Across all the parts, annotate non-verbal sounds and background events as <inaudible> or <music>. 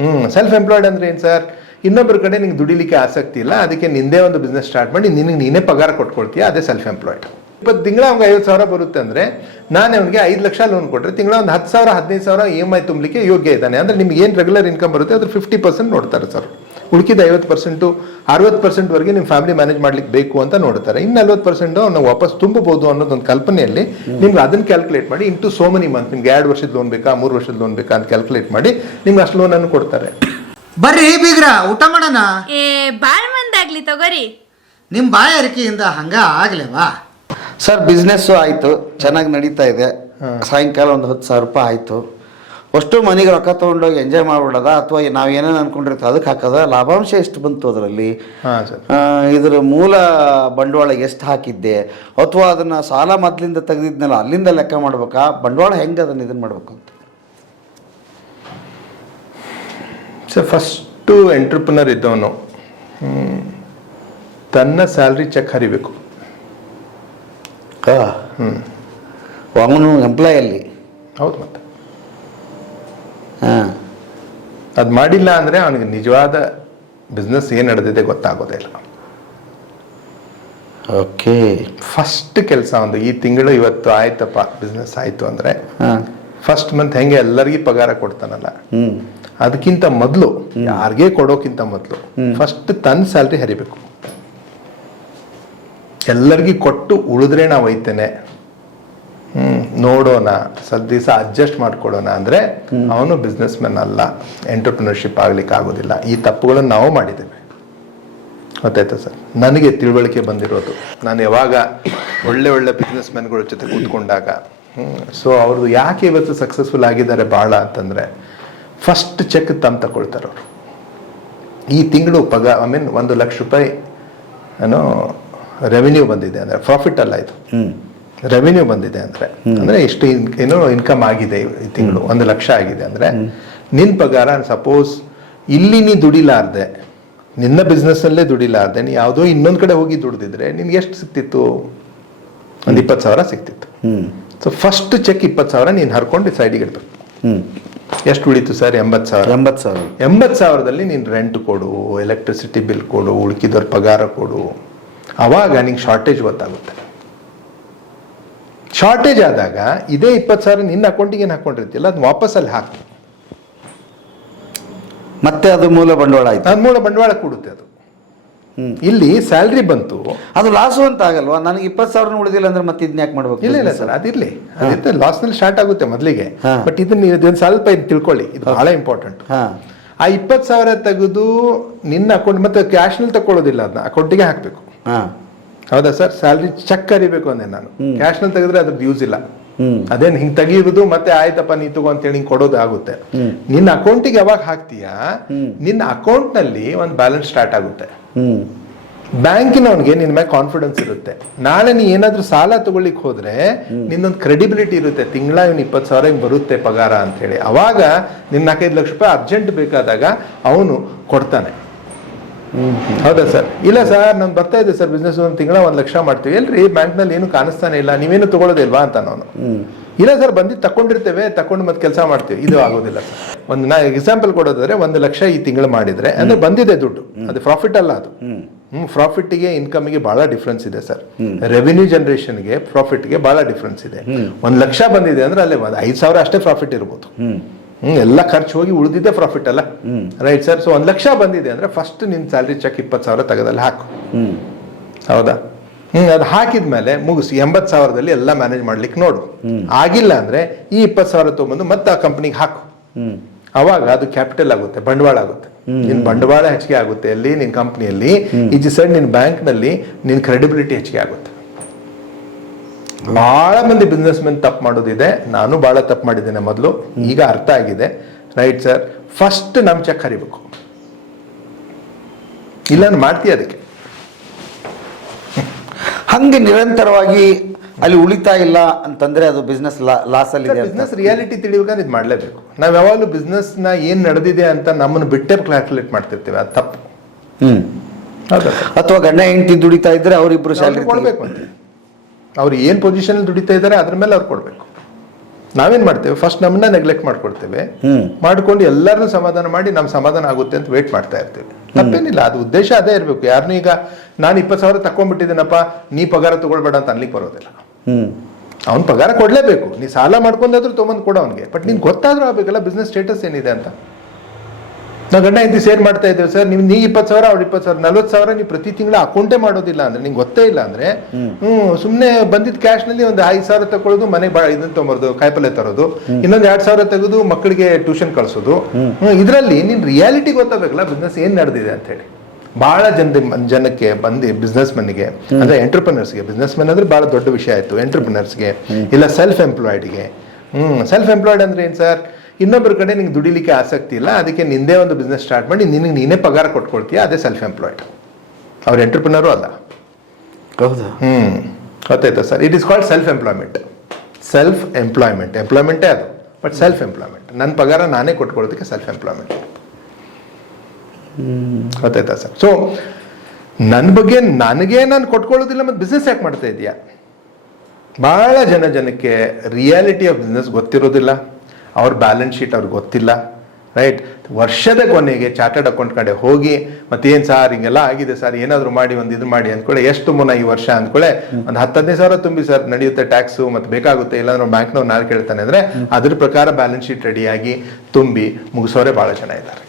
ಹ್ಮ್ self employed ಅಂದ್ರೆ ಏನು sir? ಇನ್ನೊಬ್ಬರ ಕಡೆ ನಿಂಗೆ ದುಡಿಲಿಕ್ಕೆ ಆಸಕ್ತಿ ಇಲ್ಲ, ಅದಕ್ಕೆ ನಿಂದೇ ಒಂದು ಬಿಸ್ನೆಸ್ ಸ್ಟಾರ್ಟ್ ಮಾಡಿ ನಿನಗೆ ನೀನೇ ಪಗಾರ ಕೊಟ್ಕೊಳ್ತೀಯ, ಅದೇ ಸೆಲ್ಫ್ ಎಂಪ್ಲಾಯ್ಡ್ ಇಪ್ಪತ್ತು ತಿಂಗಳ ಅವ್ನಿಗೆ ಐವತ್ತು ಸಾವಿರ ಬರುತ್ತೆ ಅಂದ್ರೆ ನಾನು ಅವನಿಗೆ ಐದು ಲಕ್ಷ ಲೋನ್ ಕೊಟ್ಟರೆ ತಿಂಗಳ ಒಂದು ಹತ್ತು ಸಾವಿರ, ಹದಿನೈದು ಸಾವಿರ ಇ ಎಂ ಐ ತುಂಬಲಿಕ್ಕೆ ಯೋಗ್ಯ ಇದ್ದಾನೆ. ಅಂದ್ರೆ ನಿಮ್ಗೆ ಏನು ರೆಗ್ಯುಲರ್ ಇನ್ಕಮ್ ಬರುತ್ತೆ, ಅದ್ರ ಫಿಫ್ಟಿ ಪರ್ಸೆಂಟ್ ನೋಡ್ತಾರೆ ಸರ್. ಉಳಿಕಿದ ಐವತ್ತು ಪರ್ಸೆಂಟು ಅರವತ್ತು ಪರ್ಸೆಂಟ್ವರೆಗೆ ನಿಮ್ಮ ಫ್ಯಾಮಿಲಿ ಮ್ಯಾನೇಜ್ ಮಾಡ್ಲಿಕ್ಕೆ ಬೇಕು ಅಂತ ನೋಡ್ತಾರೆ. ಇನ್ನು ನಲ್ವತ್ತು ಪರ್ಸೆಂಟ್ ಅವ್ನ ವಾಪಸ್ ತುಂಬಬಹುದು ಅನ್ನೋದೊಂದು ಕಲ್ಪನೆಯಲ್ಲಿ ನಿಮ್ಗೆ ಅದನ್ನ ಕ್ಯಾಲ್ಕುಲೇಟ್ ಮಾಡಿ ಇಂಟು ಸೋ ಮನಿ ಮಂತ್ ನಿಮ್ಗೆ ಎರಡು ವರ್ಷದ ಲೋನ್ ಬೇಕಾ ಮೂರು ವರ್ಷದ ಲೋನ್ ಬೇಕಾ ಅಂತ ಕ್ಯಾಲ್ಕುಲೇಟ್ ಮಾಡಿ ನಿಮ್ಗೆ ಅಷ್ಟು ಅನ್ನು ಕೊಡ್ತಾರೆ. ಬರ್ರಿ ಬೀಗ್ರ ಊಟ ಮಾಡೋಣ? ಏ ಬಾಳ್ ಮಂದಾಗ್ಲಿ ತಗೋರಿ. ನಿಮ್ಮ ಬಾಯಾರಿಕೆಯಿಂದ ಹಂಗ ಆಗ್ಲೇವಾ? ಸರ್ ಬಿಸ್ನೆಸ್ಸು ಆಯಿತು ಚೆನ್ನಾಗಿ ನಡೀತಾ ಇದೆ. ಸಾಯಂಕಾಲ ಒಂದು ಹತ್ತು ಸಾವಿರ ರೂಪಾಯಿ ಆಯಿತು. ಅಷ್ಟು ಮನೆಗೆ ರೊಕ್ಕ ತೊಗೊಂಡೋಗಿ ಎಂಜಾಯ್ ಮಾಡ್ಬಿಡೋದ? ಅಥವಾ ನಾವು ಏನೇನು ಅನ್ಕೊಂಡಿರ್ತೀವಿ ಅದಕ್ಕೆ ಹಾಕೋದ? ಲಾಭಾಂಶ ಎಷ್ಟು ಬಂತು ಅದರಲ್ಲಿ? ಹಾಂ ಸರ್. ಇದ್ರ ಮೂಲ ಬಂಡವಾಳ ಎಷ್ಟು ಹಾಕಿದ್ದೆ? ಅಥವಾ ಅದನ್ನು ಸಾಲ ಮೊದಲಿಂದ ತೆಗೆದಿದ್ನಲ್ಲ ಅಲ್ಲಿಂದ ಲೆಕ್ಕ ಮಾಡ್ಬೇಕಾ? ಬಂಡವಾಳ ಹೆಂಗೆ ಅದನ್ನು ಇದನ್ನು ಮಾಡ್ಬೇಕು ಅಂತ? ಸರ್ ಫಸ್ಟು ಎಂಟ್ರಪ್ರಿನರ್ ಇದ್ದವನು ತನ್ನ ಸ್ಯಾಲ್ರಿ ಚೆಕ್ ಹರಿಬೇಕು. ಹಾಂ. ಅವನು ಎಂಪ್ಲಾಯಲ್ಲಿ ಹೌದು ಮತ್ತೆ. ಅದು ಮಾಡಿಲ್ಲ ಅಂದರೆ ಅವನಿಗೆ ನಿಜವಾದ ಬಿಸ್ನೆಸ್ ಏನು ನಡೆದಿದೆ ಗೊತ್ತಾಗೋದೇ ಇಲ್ಲ. ಓಕೆ. ಫಸ್ಟ್ ಕೆಲಸ ಒಂದು ಈ ತಿಂಗಳು ಇವತ್ತು ಆಯ್ತಪ್ಪ ಬಿಸ್ನೆಸ್ ಆಯಿತು ಅಂದರೆ ಫಸ್ಟ್ ಮಂತ್ ಹೆಂಗೆ ಎಲ್ಲರಿಗೂ ಪಗಾರ ಕೊಡ್ತಾನಲ್ಲ? ಅದಕ್ಕಿಂತ ಮೊದಲು ಯಾರಿಗೆ ಕೊಡೋಕ್ಕಿಂತ ಮೊದಲು ಫಸ್ಟ್ ತನ್ನ ಸ್ಯಾಲ್ರಿ ಹರಿಬೇಕು. ಎಲ್ಲರಿಗೂ ಕೊಟ್ಟು ಉಳಿದ್ರೆ ನಾವು ಒಯ್ತೇನೆ. ನೋಡೋಣ ಸ್ವಲ್ಪ ದಿವಸ ಅಡ್ಜಸ್ಟ್ ಮಾಡ್ಕೊಡೋಣ ಅಂದ್ರೆ ಅವನು ಬಿಸ್ನೆಸ್ ಮ್ಯಾನ್ ಅಲ್ಲ ಎಂಟರ್ಪ್ರಿನರ್ಶಿಪ್ ಆಗ್ಲಿಕ್ಕೆ ಆಗೋದಿಲ್ಲ. ಈ ತಪ್ಪುಗಳನ್ನು ನಾವು ಮಾಡಿದ್ದೇವೆ. ಗೊತ್ತಾಯ್ತಾ ಸರ್? ನನಗೆ ತಿಳುವಳಿಕೆ ಬಂದಿರೋದು. ನಾನು ಯಾವಾಗ ಒಳ್ಳೆ ಒಳ್ಳೆ ಬಿಸ್ನೆಸ್ ಮ್ಯಾನ್ಗಳ ಜೊತೆ ಕೂತ್ಕೊಂಡಾಗ ಸೊ ಅವ್ರದ್ದು ಯಾಕೆ ಇವತ್ತು ಸಕ್ಸಸ್ಫುಲ್ ಆಗಿದ್ದಾರೆ ಭಾಳ ಅಂತಂದ್ರೆ ಫಸ್ಟ್ ಚೆಕ್ ತಮ್ಮ ತಗೊಳ್ತಾರೆ ಅವರು. ಈ ತಿಂಗಳು ಪಗ ಐ ಮೀನ್ ಒಂದು ಲಕ್ಷ ರೂಪಾಯಿ ಏನೋ ರೆವಿನ್ಯೂ ಬಂದಿದೆ ಅಂದರೆ ಪ್ರಾಫಿಟ್ ಅಲ್ಲ ಇದು. ರೆವಿನ್ಯೂ ಬಂದಿದೆ ಅಂದ್ರೆ. ಅಂದ್ರೆ ಎಷ್ಟು ಇನ್- ಏನೋ ಇನ್ಕಮ್ ಆಗಿದೆ ಈ ತಿಂಗಳು ಒಂದು ಲಕ್ಷ ಆಗಿದೆ ಅಂದ್ರೆ ನಿನ್ನ ಪಗಾರ ಸಪೋಸ್ ಇಲ್ಲಿ ನೀ ದುಡಿಲಾರ್ದೆ ನಿನ್ನ ಬಿಸ್ನೆಸ್ಸಲ್ಲೇ ಅಲ್ಲೇ ದುಡಿಲಾರ್ದೆ ನೀ ಯಾವುದೋ ಇನ್ನೊಂದು ಕಡೆ ಹೋಗಿ ದುಡ್ದಿದ್ರೆ ನಿನ್ಗೆ ಎಷ್ಟು ಸಿಕ್ತಿತ್ತು? ಒಂದು ಇಪ್ಪತ್ತು ಸಾವಿರ ಸಿಕ್ತಿತ್ತು. ಸೊ ಫಸ್ಟ್ ಚೆಕ್ ಇಪ್ಪತ್ತು ಸಾವಿರ ನೀನು ಹರ್ಕೊಂಡು ಸೈಡಿಗೆ ಇಡ್ಬೇಕು. ಹ್ಞೂ ಎಷ್ಟು ಉಳಿತು ಸರ್ ಎಂಬತ್ತು ಸಾವಿರ. ಎಂಬತ್ತು ಸಾವಿರ. ಎಂಬತ್ತು ಸಾವಿರದಲ್ಲಿ ನೀನು ರೆಂಟ್ ಕೊಡು ಎಲೆಕ್ಟ್ರಿಸಿಟಿ ಬಿಲ್ ಕೊಡು ಉಳ್ಕಿದವ್ರ ಪಗಾರ ಕೊಡು. ಅವಾಗ ನಿಂಗೆ ಶಾರ್ಟೇಜ್ ಗೊತ್ತಾಗುತ್ತೆ. ಶಾರ್ಟೇಜ್ ಆದಾಗ ಇದೇ ಇಪ್ಪತ್ತು ಸಾವಿರ ನಿನ್ನ ಅಕೌಂಟಿಗೆ ಏನು ಹಾಕೊಂಡಿರ್ತಿಲ್ಲ ಅದು ವಾಪಸ್ ಅಲ್ಲಿ ಹಾಕಿ. ಮತ್ತೆ ಅದು ಮೂಲ ಬಂಡವಾಳ ಆಯ್ತು. ಅದು ಮೂಲ ಬಂಡವಾಳ ಕೊಡುತ್ತೆ ಅದು. ಇಲ್ಲಿ ಸ್ಯಾಲ್ರಿ ಬಂತು. ಅದು ಲಾಸು ಅಂತ ಆಗಲ್ವಾ? ನನಗೆ ಇಪ್ಪತ್ತು ಸಾವಿರ ಉಳಿದಿಲ್ಲ ಅಂದ್ರೆ ಮತ್ತೆ ಇದನ್ನ ಯಾಕೆ ಮಾಡ್ಬೇಕು? ಇಲ್ಲ ಇಲ್ಲ ಸರ್ ಅದಿರಲಿ. ಅದಿರುತ್ತೆ ಲಾಸ್ನಲ್ಲಿ ಸ್ಟಾರ್ಟ್ ಆಗುತ್ತೆ ಮೊದಲಿಗೆ. ಬಟ್ ಇದನ್ನ ಇದೊಂದು ಸ್ವಲ್ಪ ಇದು ತಿಳ್ಕೊಳ್ಳಿ ಇದು ಬಹಳ ಇಂಪಾರ್ಟೆಂಟ್ ಆ ಇಪ್ಪತ್ತು ಸಾವಿರ ತೆಗೆದು ನಿನ್ನ ಅಕೌಂಟ್ ಮತ್ತೆ ಕ್ಯಾಶ್ನಲ್ಲಿ ತಗೊಳ್ಳೋದಿಲ್ಲ ಅದನ್ನ ಅಕೌಂಟಿಗೆ ಹಾಕಬೇಕು. ಹಾಂ. ಹೌದಾ ಸರ್? ಸ್ಯಾಲ್ರಿ ಚೆಕ್ ಕರಿಬೇಕು ಅಂದೆ ನಾನು. ಕ್ಯಾಶ್ನಲ್ಲಿ ತೆಗೆದ್ರೆ ಅದ್ರದ್ದು ಯೂಸ್ ಇಲ್ಲ. ಅದೇನ್ ಹಿಂಗ್ ತೆಗಿಯುವುದು ಮತ್ತೆ ಆಯ್ತಪ್ಪ ನೀ ತಗೋ ಅಂತ ಹೇಳಿ ಕೊಡೋದು ಆಗುತ್ತೆ. ನಿನ್ನ ಅಕೌಂಟಿಗೆ ಯಾವಾಗ ಹಾಕ್ತೀಯಾ? ನಿನ್ನ ಅಕೌಂಟ್ನಲ್ಲಿ ಒಂದು ಬ್ಯಾಲೆನ್ಸ್ ಸ್ಟಾರ್ಟ್ ಆಗುತ್ತೆ. ಬ್ಯಾಂಕಿನ ಬ್ಯಾಂಕಿನವನಿಗೆ ನಿನ್ನ ಮೇಲೆ ಕಾನ್ಫಿಡೆನ್ಸ್ ಇರುತ್ತೆ. ನಾಳೆ ನೀ ಏನಾದ್ರೂ ಸಾಲ ತಗೊಳ್ಳಿಕ್ ಹೋದ್ರೆ ನಿನ್ನೊಂದು ಕ್ರೆಡಿಬಿಲಿಟಿ ಇರುತ್ತೆ. ತಿಂಗಳ ಇವ್ನು ಇಪ್ಪತ್ತು ಸಾವಿರ ಬರುತ್ತೆ ಪಗಾರ ಅಂತ ಹೇಳಿ. ಅವಾಗ ನಿನ್ನ ನಾಲ್ಕೈದು ಲಕ್ಷ ರೂಪಾಯಿ ಅರ್ಜೆಂಟ್ ಬೇಕಾದಾಗ ಅವನು ಕೊಡ್ತಾನೆ. ಹೌದಾ ಸರ್? ಇಲ್ಲ ಸರ್ ನಾನು ಬರ್ತಾ ಇದೆ ಸರ್ ಬಿಸ್ನೆಸ್ ಒಂದು ತಿಂಗಳ ಒಂದು ಲಕ್ಷ ಮಾಡ್ತೀವಿ. ಎಲ್ರಿ ಬ್ಯಾಂಕ್ನಲ್ಲಿ ಏನು ಕಾಣಿಸ್ತಾನೆ ಇಲ್ಲ ನೀವೇನು ತಗೊಳ್ಳೋದಿಲ್ವಾ ಅಂತ ನಾನು. ಇಲ್ಲ ಸರ್ ಬಂದು ತಕೊಂಡಿರ್ತೇವೆ ತಕೊಂಡು ಮತ್ತೆ ಕೆಲಸ ಮಾಡ್ತೀವಿ. ಇದು ಆಗೋದಿಲ್ಲ ಸರ್. ಒಂದು ನಾ ಎಕ್ಸಾಂಪಲ್ ಕೊಡೋದಾದ್ರೆ ಒಂದು ಲಕ್ಷ ಈ ತಿಂಗಳು ಮಾಡಿದ್ರೆ ಅಂದ್ರೆ ಬಂದಿದೆ ದುಡ್ಡು. ಅದು ಪ್ರಾಫಿಟ್ ಅಲ್ಲ ಅದು. ಹ್ಮ್. ಪ್ರಾಫಿಟ್ಗೆ ಇನ್ಕಮ್ಗೆ ಬಹಳ ಡಿಫ್ರೆನ್ಸ್ ಇದೆ ಸರ್. ರೆವಿನ್ಯೂ ಜನರೇಷನ್ಗೆ ಪ್ರಾಫಿಟ್ಗೆ ಬಹಳ ಡಿಫ್ರೆನ್ಸ್ ಇದೆ. ಒಂದು ಲಕ್ಷ ಬಂದಿದೆ ಅಂದ್ರೆ ಅಲ್ಲೇ ಐದು ಸಾವಿರ ಅಷ್ಟೇ ಪ್ರಾಫಿಟ್ ಇರ್ಬೋದು. ಎಲ್ಲ ಖರ್ಚು ಹೋಗಿ ಉಳಿದಿದ್ದೆ ಪ್ರಾಫಿಟ್ ಅಲ್ಲ? ರೈಟ್ ಸರ್ ಸೊ ಒಂದು ಲಕ್ಷ ಬಂದಿದೆ ಅಂದ್ರೆ ಫಸ್ಟ್ ನಿನ್ನ ಸ್ಯಾಲ್ರಿ ಚೆಕ್ ಇಪ್ಪತ್ತು ಸಾವಿರ ತೆಗೆದಲ್ಲಿ ಹಾಕು. ಹೌದಾ? ಹ್ಮ್ ಅದು ಹಾಕಿದ್ಮೇಲೆ ಮುಗಿಸಿ ಎಂಬತ್ತು ಸಾವಿರದಲ್ಲಿ ಎಲ್ಲ ಮ್ಯಾನೇಜ್ ಮಾಡ್ಲಿಕ್ಕೆ ನೋಡು. ಆಗಿಲ್ಲ ಅಂದ್ರೆ ಈ ಇಪ್ಪತ್ತು ಸಾವಿರ ತಗೊಂಬಂದು ಮತ್ತೆ ಆ ಕಂಪ್ನಿಗೆ ಹಾಕು. ಅವಾಗ ಅದು ಕ್ಯಾಪಿಟಲ್ ಆಗುತ್ತೆ ಬಂಡವಾಳ ಆಗುತ್ತೆ. ನಿನ್ ಬಂಡವಾಳ ಹೆಚ್ಚಿಗೆ ಆಗುತ್ತೆ ಅಲ್ಲಿ ನಿನ್ ಕಂಪ್ನಿಯಲ್ಲಿ ಈಜಿ ಸರ್ ನಿನ್ ಬ್ಯಾಂಕ್ನಲ್ಲಿ ನಿನ್ ಕ್ರೆಡಿಬಿಲಿಟಿ ಹೆಚ್ಚಿಗೆ ಆಗುತ್ತೆ. ಬಹಳ ಮಂದಿ ಬಿಸ್ನೆಸ್ ಮೆನ್ ತಪ್ಪು ಮಾಡೋದಿದೆ. ನಾನು ಬಹಳ ತಪ್ಪು ಮಾಡಿದ್ದೇನೆ ಮೊದಲು. ಈಗ ಅರ್ಥ ಆಗಿದೆ. ರೈಟ್ ಸರ್ ಫಸ್ಟ್ ನಮ್ ಚೆಕ್ ಹರಿಬೇಕು. ಇಲ್ಲ ನಾನು ಮಾಡ್ತೀಯ ಅದಕ್ಕೆ? ಹಂಗೆ ನಿರಂತರವಾಗಿ ಅಲ್ಲಿ ಉಳಿತಾ ಇಲ್ಲ ಅಂತಂದ್ರೆ ಅದು ಬಿಸ್ನೆಸ್ ಲಾಸ್ ಅಲ್ಲಿ. ಬಿಸ್ನೆಸ್ ರಿಯಾಲಿಟಿ ತಿಳಿಬೇಕಂದ್ರೆ ಇದು ಮಾಡಲೇಬೇಕು. ನಾವು ಯಾವಾಗಲೂ ಬಿಸ್ನೆಸ್ನ ಏನ್ ನಡೆದಿದೆ ಅಂತ ನಮ್ಮನ್ನು ಬಿಟ್ಟೆ ಕ್ಯಾಲ್ಕುಲೇಟ್ ಮಾಡ್ತಿರ್ತೀವಿ. ಅದು ತಪ್ಪು. ಹ್ಮ್. ಅಥವಾ ಗಂಡ ಹೆಂಡತಿ ದುಡಿತಾ ಇದ್ರೆ ಅವರಿಬ್ರು ಸ್ಯಾಲ್ರಿ ಕೊಡ್ಬೇಕು ಅಂತ. ಅವ್ರು ಏನ್ ಪೊಸಿಷನ್ ದುಡಿತಾ ಇದ್ದಾರೆ ಅದ್ರ ಮೇಲೆ ಅವ್ರು ಕೊಡ್ಬೇಕು. ನಾವೇನ್ ಮಾಡ್ತೇವೆ? ಫಸ್ಟ್ ನಮ್ಮನ್ನ ನೆಗ್ಲೆಕ್ಟ್ ಮಾಡ್ಕೊಡ್ತೇವೆ. ಮಾಡ್ಕೊಂಡು ಎಲ್ಲರನ್ನೂ ಸಮಾಧಾನ ಮಾಡಿ ನಮ್ ಸಮಾಧಾನ ಆಗುತ್ತೆ ಅಂತ ವೇಟ್ ಮಾಡ್ತಾ ಇರ್ತೇವೆ. ತಪ್ಪೇನಿಲ್ಲ ಅದು ಉದ್ದೇಶ ಅದೇ ಇರಬೇಕು. ಯಾರನ್ನೂ ಈಗ ನಾನು ಇಪ್ಪತ್ತು ಸಾವಿರ ತಕೊಂಡ್ಬಿಟ್ಟಿದ್ದೀನಪ್ಪ ನೀ ಪಗಾರ ತಗೊಳ್ಬೇಡ ಅಂತ ಅನ್ಲಿಕ್ಕೆ ಬರೋದಿಲ್ಲ. ಅವ್ನ ಪಗಾರ ಕೊಡ್ಲೇಬೇಕು. ನೀ ಸಾಲ ಮಾಡ್ಕೊಂಡಾದ್ರೂ ತೊಗೊಂಡು ಕೊಡ ಅವ್ನಿಗೆ. ಬಟ್ ನಿನ್ ಗೊತ್ತಾದ್ರೂ ಆಗ್ಬೇಕಲ್ಲ ಬಿಸ್ನೆಸ್ ಸ್ಟೇಟಸ್ ಏನಿದೆ ಅಂತ. ನಾವು ಗಂಡ ಹೆಂಡತಿ ಸೇರ್ ಮಾಡ್ತಾ ಇದ್ದೇವೆ ಸರ್ ನೀವು ನೀ ಇಪ್ಪತ್ತು ಸಾವಿರ ಅವ್ರ ಇಪ್ಪತ್ತು ಸಾವಿರ ನಲ್ವತ್ತು ಸಾವಿರ ನೀವು ಪ್ರತಿ ತಿಂಗಳು ಅಕೌಂಟೇ ಮಾಡೋದಿಲ್ಲ ಅಂದ್ರೆ ನಿಂಗೆ ಗೊತ್ತೇ ಇಲ್ಲ ಅಂದ್ರೆ ಹ್ಮ್. ಸುಮ್ಮನೆ ಬಂದಿದ್ದ ಕ್ಯಾಶ್ನಲ್ಲಿ ಒಂದು ಐದು ಸಾವಿರ ತಗೊಳ್ಳೋದು ಮನೆ ಬಾ ಇದನ್ನ ತಗೊಂಬರೋದು ಕಾಯಿಪಲ್ಲೆ ತರೋದು ಇನ್ನೊಂದು ಎರಡು ಸಾವಿರ ತೆಗೆದು ಮಕ್ಕಳಿಗೆ ಟ್ಯೂಷನ್ ಕಳ್ಸೋದು. ಇದರಲ್ಲಿ ನಿನ್ ರಿಯಾಲಿಟಿ ಗೊತ್ತಾಗಬೇಕಲ್ಲ ಬಿಸ್ನೆಸ್ ಏನ್ ನಡೆದಿದೆ ಅಂತ ಹೇಳಿ. ಬಹಳ ಜನ ಜನಕ್ಕೆ ಬಂದು ಬಿಸ್ನೆಸ್ ಮನ್ಗೆ ಅಂದ್ರೆ ಎಂಟರ್ಪ್ರಿನರ್ಸ್ಗೆ ಬಿಸ್ನೆಸ್ ಮನ್ ಅಂದ್ರೆ ಬಹಳ ದೊಡ್ಡ ವಿಷಯ ಆಯ್ತು ಎಂಟರ್ಪ್ರಿನರ್ಸ್ಗೆ ಇಲ್ಲ ಸೆಲ್ಫ್ ಎಂಪ್ಲಾಯ್ಡ್ಗೆ ಹ್ಮ್ ಸೆಲ್ಫ್ ಎಂಪ್ಲಾಯ್ಡ್ ಅಂದ್ರೆ ಏನ್ ಸರ್ ಇನ್ನೊಬ್ಬರ ಕಡೆ ನಿಂಗೆ ದುಡಿಲಿಕ್ಕೆ ಆಸಕ್ತಿ ಇಲ್ಲ ಅದಕ್ಕೆ ನಿಂದೇ ಒಂದು ಬಿಸ್ನೆಸ್ ಸ್ಟಾರ್ಟ್ ಮಾಡಿ ನಿನಗೆ ನೀನೇ ಪಗಾರ ಕೊಟ್ಕೊಳ್ತೀಯ ಅದೇ ಸೆಲ್ಫ್ ಎಂಪ್ಲಾಯ್ಡ್ ಅವ್ರ ಎಂಟರ್ಪ್ರಿನರು ಅಲ್ಲ. ಹೌದಾ? ಹ್ಮ್. ಗೊತ್ತಾಯ್ತಾ sir? It is called self employment self employment ಎಂಪ್ಲಾಯ್ಮೆಂಟೇ ಅದು ಬಟ್ ಸೆಲ್ಫ್ ಎಂಪ್ಲಾಯ್ಮೆಂಟ್ ನನ್ನ ಪಗಾರ ನಾನೇ ಕೊಟ್ಕೊಳ್ಳೋದಕ್ಕೆ ಸೆಲ್ಫ್ ಎಂಪ್ಲಾಯ್ಮೆಂಟ್ ಗೊತ್ತಾಯ್ತಾ ಸರ್? ಸೊ ನನ್ನ ಬಗ್ಗೆ ನನಗೆ ನಾನು ಕೊಟ್ಕೊಳ್ಳೋದಿಲ್ಲ ಮತ್ತು ಬಿಸ್ನೆಸ್ ಯಾಕೆ ಮಾಡ್ತಾ ಇದೆಯಾ? ಭಾಳ ಜನ ಜನಕ್ಕೆ ರಿಯಾಲಿಟಿ ಆಫ್ ಬಿಸ್ನೆಸ್ ಗೊತ್ತಿರೋದಿಲ್ಲ. ಅವ್ರ ಬ್ಯಾಲೆನ್ಸ್ ಶೀಟ್ ಅವ್ರಿಗೆ ಗೊತ್ತಿಲ್ಲ ರೈಟ್ ವರ್ಷದ ಕೊನೆಗೆ ಚಾರ್ಟರ್ಡ್ ಅಕೌಂಟ್ ಕಡೆ ಹೋಗಿ ಮತ್ತೇನು ಸರ್ ಹಿಂಗೆಲ್ಲ ಆಗಿದೆ ಸರ್ ಏನಾದರೂ ಮಾಡಿ, ಒಂದು ಇದು ಮಾಡಿ ಅಂದ್ಕೊಳ್ಳೆ ಎಷ್ಟು ಮುನ್ನ ಈ ವರ್ಷ ಅಂದ್ಕೊಳ್ಳೆ ಒಂದು ಹದಿನೈದು ಸಾವಿರ ತುಂಬಿ ಸರ್ ನಡೆಯುತ್ತೆ ಟ್ಯಾಕ್ಸು ಮತ್ತೆ ಬೇಕಾಗುತ್ತೆ, ಇಲ್ಲಾಂದ್ರೆ ಬ್ಯಾಂಕ್ನವ್ರು ನಾರು ಕೇಳ್ತಾನೆ ಅಂದರೆ ಅದ್ರ ಪ್ರಕಾರ ಬ್ಯಾಲೆನ್ಸ್ ಶೀಟ್ ರೆಡಿಯಾಗಿ ತುಂಬಿ ಮುಗಿಸೋರೆ ಭಾಳ ಜನ ಇದ್ದಾರೆ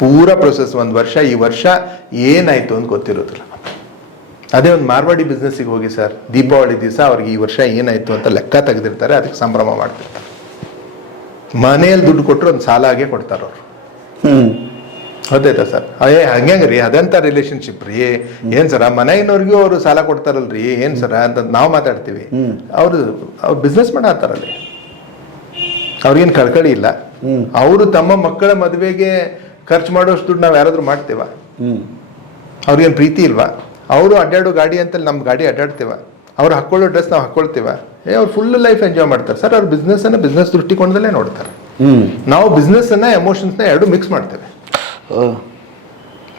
ಪೂರ ಪ್ರೊಸೆಸ್ ಒಂದು ವರ್ಷ, ಈ ವರ್ಷ ಏನಾಯ್ತು ಅಂತ ಗೊತ್ತಿರೋದಿಲ್ಲ. ಅದೇ ಒಂದು ಮಾರ್ವಾಡಿ ಬಿಸ್ನೆಸ್ಸಿಗೆ ಹೋಗಿ ಸರ್ ದೀಪಾವಳಿ ದಿವಸ ಅವ್ರಿಗೆ ಈ ವರ್ಷ ಏನಾಯ್ತು ಅಂತ ಲೆಕ್ಕ ತೆಗೆದಿರ್ತಾರೆ, ಅದಕ್ಕೆ ಸಂಭ್ರಮ ಮಾಡ್ತಿರ್ತಾರೆ. ಮನೆಯಲ್ಲಿ ದುಡ್ಡು ಕೊಟ್ಟರು ಒಂದು ಸಾಲ ಆಗೇ ಕೊಡ್ತಾರೆ ಹ್ಮ್ ಗೊತ್ತಾಯ್ತಾ ಸರ್. ಅಯ್ಯ ಹಂಗೆ ರೀ, ಅದೆಂತ ರಿಲೇಶನ್ಶಿಪ್ ರೀ. ಏನ್ ಸರ, ಮನೆಯವ್ರಿಗೂ ಅವರು ಸಾಲ ಕೊಡ್ತಾರಲ್ರಿ, ಏನ್ ಸರ ಅಂತ ನಾವು ಮಾತಾಡ್ತೀವಿ. ಅವರು, ಅವ್ರು ಬಿಸ್ನೆಸ್ ಮಾಡತ್ತಾರಲ್ಲಿ ಅವ್ರಿಗೇನು ಕಳ್ಕಳಿ ಇಲ್ಲ. ಅವರು ತಮ್ಮ ಮಕ್ಕಳ ಮದುವೆಗೆ ಖರ್ಚು ಮಾಡೋಷ್ಟು ದುಡ್ಡು ನಾವು ಯಾರಾದ್ರೂ ಮಾಡ್ತೇವ? ಅವ್ರಿಗೇನು ಪ್ರೀತಿ ಇಲ್ವಾ? ಅವರು ಅಡ್ಡಾಡೋ ಗಾಡಿ ಅಂತ ನಮ್ಮ ಗಾಡಿ ಅಡ್ಡಾಡ್ತೇವ ಅವ್ರು ಹಾಕೊಳ್ಳೋ ಡ್ರೆಸ್ ನಾವು ಹಾಕೊಳ್ತೇವ? ಏ ಅವ್ರು ಫುಲ್ ಲೈಫ್ ಎಂಜಾಯ್ ಮಾಡ್ತಾರೆ. ಸರ್ ಅವ್ರ ಬಿಸ್ನೆಸ್ ಅನ್ನ ಬಿಸ್ನೆಸ್ ದೃಷ್ಟಿಕೋನದಲ್ಲೇ ನೋಡ್ತಾರೆ. ಹ್ಮ್. ನಾವು ಬಿಸ್ನೆಸ್ ಅನ್ನ ನ ಎರಡು ಮಿಕ್ಸ್ ಮಾಡ್ತೇವೆ.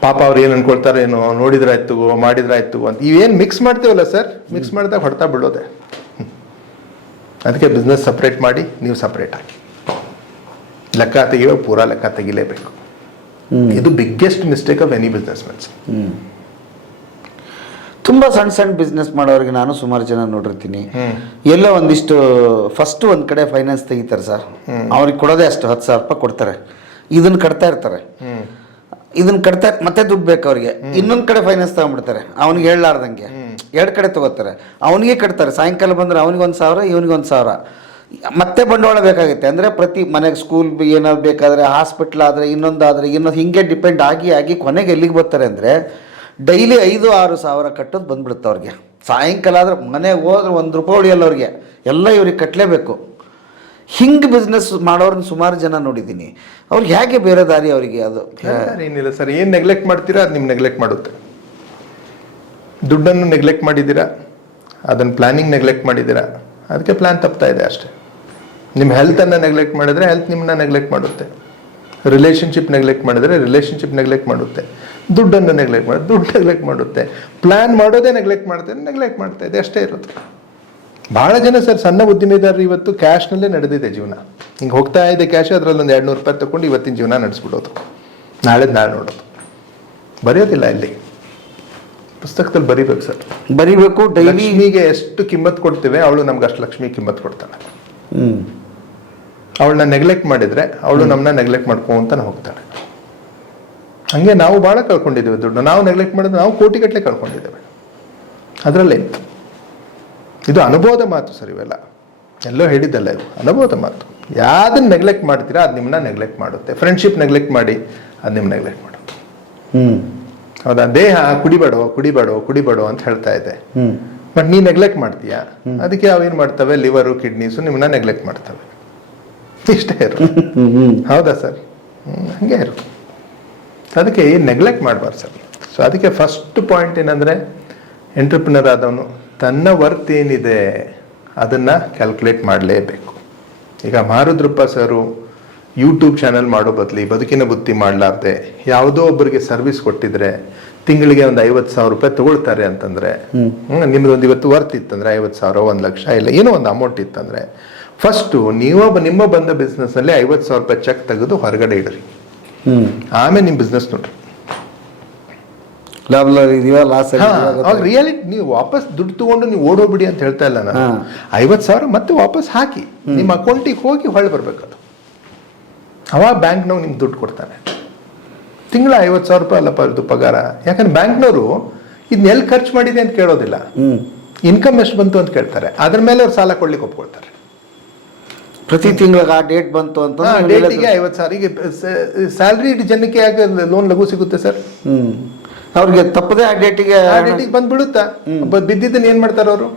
ಪಾಪ ಅವ್ರು ಏನು ಅನ್ಕೊಳ್ತಾರೆ ಏನು ನೋಡಿದ್ರಾಯ್ತು ಮಾಡಿದ್ರಾಯ್ತು ಅಂತ. ಇವೇನು ಮಿಕ್ಸ್ ಮಾಡ್ತೇವಲ್ಲ ಸರ್? ಮಿಕ್ಸ್ ಮಾಡಿದಾಗ ಹೊಡ್ತಾ ಬಿಡೋದೆ ಅದಕ್ಕೆ ಬಿಸ್ನೆಸ್ ಸಪ್ರೇಟ್ ಮಾಡಿ ನೀವು ಸಪ್ರೇಟ್ ಆಗಿ. ಲೆಕ್ಕ ತೆಗಿಯೋ ಪೂರಾ ಲೆಕ್ಕ ತೆಗಿಲೇಬೇಕು. ಇದು biggest mistake of any business mens ತುಂಬ ಸಣ್ಣ ಸಣ್ಣ ಬಿಸ್ನೆಸ್ ಮಾಡೋರಿಗೆ ನಾನು ಸುಮಾರು ಜನ ನೋಡಿರ್ತೀನಿ. ಎಲ್ಲ ಒಂದಿಷ್ಟು ಫಸ್ಟ್ ಒಂದ್ ಕಡೆ ಫೈನಾನ್ಸ್ ತೆಗಿತಾರೆ ಸರ್. ಅವ್ರಿಗೆ ಕೊಡೋದೇ ಅಷ್ಟು, ಹತ್ತು ಸಾವಿರ ರೂಪಾಯಿ ಕೊಡ್ತಾರೆ. ಇದನ್ನ ಕಟ್ತಾ ಇರ್ತಾರೆ. ಇದನ್ನ ಕಟ್ತಾ ಮತ್ತೆ ದುಡ್ಡು ಬೇಕು ಅವ್ರಿಗೆ. ಇನ್ನೊಂದ್ ಕಡೆ ಫೈನಾನ್ಸ್ ತಗೊಂಡ್ಬಿಡ್ತಾರೆ. ಅವ್ನಿಗೆ ಹೇಳಲಾರ್ದಂಗೆ. ಎರಡು ಕಡೆ ತಗೋತಾರೆ. ಅವನಿಗೆ ಕಟ್ತಾರೆ. ಸಾಯಂಕಾಲ ಬಂದ್ರೆ ಅವನಿಗೆ ಒಂದು ಸಾವಿರ, ಇವನಿಗೆ ಒಂದು ಸಾವಿರ. ಮತ್ತೆ ಬಂಡವಾಳ ಬೇಕಾಗುತ್ತೆ. ಅಂದ್ರೆ ಪ್ರತಿ ಮನೆಗೆ ಸ್ಕೂಲ್ ಏನಾದ್ರು ಬೇಕಾದ್ರೆ ಹಾಸ್ಪಿಟ್ಲ್ ಆದ್ರೆ, ಇನ್ನೊಂದಾದ್ರೆ, ಇನ್ನೊಂದು ಹಿಂಗೆ ಡಿಪೆಂಡ್ ಆಗಿ ಆಗಿ ಕೊನೆಗೆ ಎಲ್ಲಿಗೆ ಬರ್ತಾರೆ ಅಂದ್ರೆ ಡೈಲಿ ಐದು, ಆರು ಸಾವಿರ ಕಟ್ಟೋದು ಬಂದ್ಬಿಡುತ್ತೆ ಅವ್ರಿಗೆ. ಸಾಯಂಕಾಲ ಆದ್ರೆ ಮನೆಗೆ ಹೋದ್ರೆ ಒಂದು ರೂಪಾಯಿ ಉಳಿಯಲ್ಲ ಅವ್ರಿಗೆ. ಎಲ್ಲ ಇವ್ರಿಗೆ ಕಟ್ಟಲೇಬೇಕು ಹಿಂಗೆ ಬಿಸ್ನೆಸ್ ಮಾಡೋರನ್ನ ಸುಮಾರು ಜನ ನೋಡಿದ್ದೀನಿ ಅವ್ರಿಗೆ ಹೇಗೆ ಬೇರೆ ದಾರಿ ಅವರಿಗೆ ಅದು? ಏನಿಲ್ಲ ಸರ್. ಏನು ನೆಗ್ಲೆಕ್ಟ್ ಮಾಡ್ತೀರಾ, ಅದು ನಿಮ್ಮ ನೆಗ್ಲೆಕ್ಟ್ ಮಾಡುತ್ತೆ. ದುಡ್ಡನ್ನು ನೆಗ್ಲೆಕ್ಟ್ ಮಾಡಿದ್ದೀರಾ? ಅದನ್ನು ಪ್ಲಾನಿಂಗ್ ನೆಗ್ಲೆಕ್ಟ್ ಮಾಡಿದ್ದೀರಾ? ಅದಕ್ಕೆ ಪ್ಲ್ಯಾನ್ ತಪ್ತಾ ಇದೆ ಅಷ್ಟೇ. ನಿಮ್ಮ ಹೆಲ್ತನ್ನು ನೆಗ್ಲೆಕ್ಟ್ ಮಾಡಿದ್ರೆ ಹೆಲ್ತ್ ನಿಮ್ಮನ್ನ ನೆಗ್ಲೆಕ್ಟ್ ಮಾಡುತ್ತೆ. ರಿಲೇಷನ್ಶಿಪ್ ನೆಗ್ಲೆಕ್ಟ್ ಮಾಡಿದ್ರೆ ರಿಲೇಷನ್ಶಿಪ್ ನೆಗ್ಲೆಕ್ಟ್ ಮಾಡುತ್ತೆ. ದುಡ್ಡನ್ನು ನೆಗ್ಲೆಕ್ಟ್ ಮಾಡಿ ದುಡ್ಡು ನೆಗ್ಲೆಕ್ಟ್ ಮಾಡುತ್ತೆ. ಪ್ಲ್ಯಾನ್ ಮಾಡೋದೇ ನೆಗ್ಲೆಕ್ಟ್ ಮಾಡುತ್ತೆ ನೆಗ್ಲೆಕ್ಟ್ ಮಾಡ್ತಾ ಇದೆ ಅಷ್ಟೇ ಇರುತ್ತೆ ಭಾಳ ಜನ ಸರ್ ಸಣ್ಣ ಉದ್ದಿಮೆದಾರರು ಇವತ್ತು ಕ್ಯಾಶ್ನಲ್ಲೇ ನಡೆದಿದೆ ಜೀವನ. ಹಿಂಗೆ ಹೋಗ್ತಾ ಇದೆ ಕ್ಯಾಶ್ ಅದರಲ್ಲಿ ಒಂದು ಎರಡು ನೂರು ರೂಪಾಯಿ ತಗೊಂಡು ಇವತ್ತಿನ ಜೀವನ ನಡೆಸ್ಬಿಡೋದು. ನಾಳೆದು ನಾಳೆ ನೋಡೋದು. ಬರೆಯೋದಿಲ್ಲ ಇಲ್ಲಿ. ಪುಸ್ತಕದಲ್ಲಿ ಬರಿಬೇಕು ಸರ್. ಬರಿಬೇಕು ಡೈಲಿ ಲಕ್ಷ್ಮಿಗೆ ಎಷ್ಟು ಕಿಮ್ಮತ್ ಕೊಡ್ತೇವೆ ಅವಳು ನಮ್ಗೆ ಅಷ್ಟು ಲಕ್ಷ್ಮಿ ಕಿಮ್ಮತ್ ಕೊಡ್ತಾಳೆ. ಅವಳನ್ನ ನೆಗ್ಲೆಕ್ಟ್ ಮಾಡಿದ್ರೆ ಅವಳು ನಮ್ಮನ್ನ ನೆಗ್ಲೆಕ್ಟ್ ಮಾಡ್ಕೊಂತಾನೆ ಹೋಗ್ತಾಳೆ. ಹಂಗೆ ನಾವು ಭಾಳ ಕಳ್ಕೊಂಡಿದ್ದೇವೆ ದುಡ್ಡು ನಾವು ನೆಗ್ಲೆಕ್ಟ್ ಮಾಡಿದ್ರೆ ನಾವು ಕೋಟಿಗಟ್ಟಲೆ ಕಳ್ಕೊಂಡಿದ್ದೇವೆ. ಅದರಲ್ಲೇ. ಇತ್ತು ಇದು ಅನುಭವದ ಮಾತು ಸರ್ ಇವೆಲ್ಲ. ಎಲ್ಲೋ ಹೇಳಿದ್ದಲ್ಲ ಇದು. ಅನುಭವದ ಮಾತು. ಯಾವ್ದನ್ನ ನೆಗ್ಲೆಕ್ಟ್ ಮಾಡ್ತೀರಾ ಅದು ನಿಮ್ಮನ್ನ ನೆಗ್ಲೆಕ್ಟ್ ಮಾಡುತ್ತೆ. ಫ್ರೆಂಡ್ಶಿಪ್ ನೆಗ್ಲೆಕ್ಟ್ ಮಾಡಿ ಅದು ನಿಮ್ಮ ನೆಗ್ಲೆಕ್ಟ್ ಮಾಡುತ್ತೆ. ಹೌದಾ? ದೇಹ ಕುಡಿಬೇಡೋ ಕುಡಿಬೇಡೋ ಕುಡಿಬೇಡೋ ಅಂತ ಹೇಳ್ತಾ ಇದೆ. ಬಟ್ ನೀ ನೆಗ್ಲೆಕ್ಟ್ ಮಾಡ್ತೀಯಾ? ಅದಕ್ಕೆ ಅವೇನು ಮಾಡ್ತವೆ? ಲಿವರು ಕಿಡ್ನೀಸು ನಿಮ್ಮನ್ನ ನೆಗ್ಲೆಕ್ಟ್ ಮಾಡ್ತವೆ. ಇಷ್ಟೇ ಇರು <laughs> ಹೌದಾ ಸರ್? ಹಂಗೆ ಇರು ಅದಕ್ಕೆ ನೆಗ್ಲೆಕ್ಟ್ ಮಾಡಬಾರ್ದು ಸರ್. ಸೊ ಅದಕ್ಕೆ ಫಸ್ಟ್ ಪಾಯಿಂಟ್ ಏನಂದರೆ ಎಂಟರ್ಪ್ರಿನರ್ ಆದವನು ತನ್ನ ವರ್ತ್ ಏನಿದೆ ಅದನ್ನು ಕ್ಯಾಲ್ಕುಲೇಟ್ ಮಾಡಲೇಬೇಕು. ಈಗ ಮಾರುದ್ರಪ್ಪ ಸರು ಯೂಟ್ಯೂಬ್ ಚಾನಲ್ ಮಾಡೋ ಬದಲಿ ಬದುಕಿನ ಬುತ್ತಿ ಮಾಡಲಾರ್ದೆ ಯಾವುದೋ ಒಬ್ಬರಿಗೆ ಸರ್ವಿಸ್ ಕೊಟ್ಟಿದ್ರೆ ತಿಂಗಳಿಗೆ ಒಂದು ಐವತ್ತು ಸಾವಿರ ರೂಪಾಯಿ ತಗೊಳ್ತಾರೆ ಅಂತಂದರೆ ನಿಮ್ಮದೊಂದು ಇವತ್ತು ವರ್ತ್ ಇತ್ತಂದರೆ ಐವತ್ತು ಸಾವಿರ ಒಂದು ಲಕ್ಷ ಇಲ್ಲ ಏನೋ ಒಂದು ಅಮೌಂಟ್ ಇತ್ತಂದರೆ ಫಸ್ಟು ನೀವು ನಿಮ್ಮ ಬಂದ ಬಿಸ್ನೆಸ್ನಲ್ಲಿ ಐವತ್ತು ಸಾವಿರ ರೂಪಾಯಿ ಚೆಕ್ ತೆಗೆದು ಹೊರಗಡೆ ಇಡ್ರಿ. ಆಮೇಲೆ ನಿಮ್ಮ ಬಿಸ್ನೆಸ್ ನೋಡ್ರಿ. ಲಾಭ ಲಾಸ್ ಅವಾಗ ರಿಯಾಲಿಟಿ ನೀವು ವಾಪಸ್ ದುಡ್ಡು ತಗೊಂಡು ನೀವು ಓಡೋಗ್ಬಿಡಿ ಅಂತ ಹೇಳ್ತಾ ಇಲ್ಲ ನಾನು. ಐವತ್ತು ಸಾವಿರ ಮತ್ತೆ ವಾಪಸ್ ಹಾಕಿ. ನಿಮ್ಮ ಅಕೌಂಟಿಗೆ ಹೋಗಿ ಹೊಳ್ಳಿ ಬರ್ಬೇಕು ಅದು. ಅವಾಗ ಬ್ಯಾಂಕ್ನವ್ರು ನಿಮ್ಗೆ ದುಡ್ಡು ಕೊಡ್ತಾರೆ. ತಿಂಗಳ ಐವತ್ತು ಸಾವಿರ ರೂಪಾಯಿ ಅಲ್ಲಪ್ಪ ಇದು ಪಗಾರ. ಯಾಕಂದ್ರೆ ಬ್ಯಾಂಕ್ನವರು ಇದನ್ನ ಎಲ್ಲಿ ಖರ್ಚು ಮಾಡಿದೆ ಅಂತ ಕೇಳೋದಿಲ್ಲ. ಇನ್ಕಮ್ ಎಷ್ಟು ಬಂತು ಅಂತ ಕೇಳ್ತಾರೆ. ಅದ್ರ ಮೇಲೆ ಅವ್ರು ಸಾಲ ಕೊಡ್ಲಿಕ್ಕೆ ಒಪ್ಕೊಳ್ತಾರೆ. ಪ್ರತಿ ತಿಂಗಳಿಗೆ ಆ ಡೇಟ್ ಬಂತು ಅಂತ ಡೇಟಿಗೆ ಐವತ್ತು ಸಾವಿರ ಈಗ ಸ್ಯಾಲ್ರಿ ಜನಕ್ಕೆ ಯಾಕೆ ಲೋನ್ ಲಘು ಸಿಗುತ್ತೆ ಸರ್. ಹ್ಮ್. ಅವ್ರಿಗೆ ತಪ್ಪದೆ ಆ ಡೇಟಿಗೆ ಆ ಡೇಟಿಗೆ ಬಂದು ಬಿಡುತ್ತಾ ಬ- ಬಿದ್ದಿದ್ದನ್ನ ಏನ್ ಮಾಡ್ತಾರೆ ಅವರು?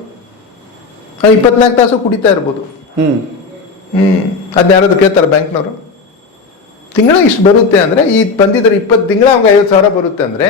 ಇಪ್ಪತ್ನಾಲ್ಕು ತಾಸು ಕುಡಿತಾ ಇರ್ಬೋದು. ಹ್ಮ್. ಹ್ಮ್. ಅದನ್ನ ಯಾರಾದ್ರು ಕೇಳ್ತಾರೆ ಬ್ಯಾಂಕ್ನವರು? ತಿಂಗಳ ಇಷ್ಟು ಬರುತ್ತೆ ಅಂದ್ರೆ ಈ ಬಂದಿದ್ರೆ ಇಪ್ಪತ್ತು ತಿಂಗಳ ಅವ್ನಿಗೆ ಐವತ್ತು ಸಾವಿರ ಬರುತ್ತೆ ಅಂದ್ರೆ